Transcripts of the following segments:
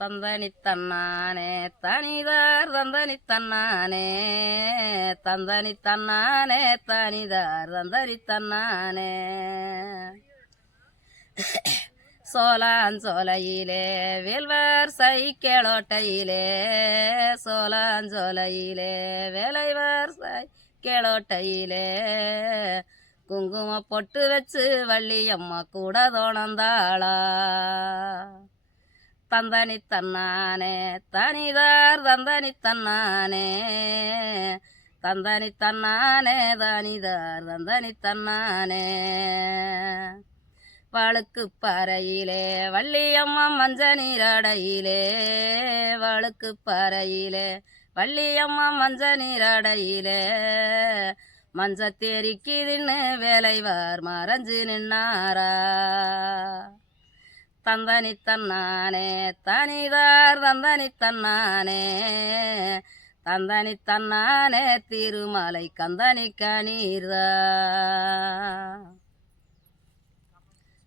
தந்தனி தன்னானே தனிதார் தந்தனி தன்னானே தந்தனி தன்னானே தனிதார் தந்தனி தன்னானே சோலாஞ்சோலையிலே வேல்வர் சை கேளோட்டையிலே சோலாஞ்சோலையிலே வேலைவர் சை கேளோட்டையிலே குங்கும பொட்டு வச்சு வள்ளியம்மா கூட தோணந்தாளா தந்தனி தன்னானே தனிதார் தந்தனி தன்னானே தந்தனி தன்னானே தனிதார் தந்தனி தன்னானே வாளுக்கு பாறையிலே வள்ளியம்மா மஞ்ச நீராடையிலே வாளுக்கு பாறையிலே வள்ளியம்மா மஞ்ச நீராடையிலே மஞ்ச தேரிக்குதுன்னு வேலைவார் மறைஞ்சு நின்னாரா தந்தனி தன்னானே தனிதார் தந்தனி தன்னானே தந்தனி தன்னானே திருமலை கந்தனி கணீர்தா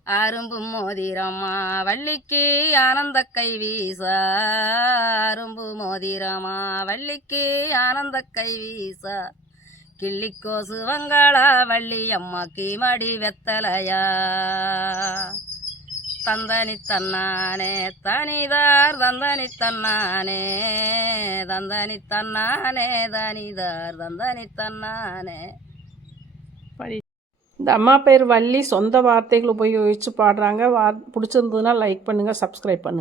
அரும்பு மோதிரமா வள்ளிக்கு ஆனந்த கை வீசா அரும்பு மோதிரமா வள்ளிக்கு ஆனந்த கை வீசா கிள்ளிக்கோசு வங்காளா வள்ளி அம்மாக்கு மடி வெத்தலையா தந்தனி தன்னானே தனிதார் தந்தனி தன்னானே தந்தனி தன்னானே தனிதார் தந்தனி தன்னானே. இந்த அம்மா பேர் வள்ளி சொந்த வார்த்தைகள் உபயோகித்து பாடுறாங்க. பிடிச்சிருந்ததுன்னா லைக் பண்ணுங்கள், சப்ஸ்கிரைப் பண்ணுங்கள்.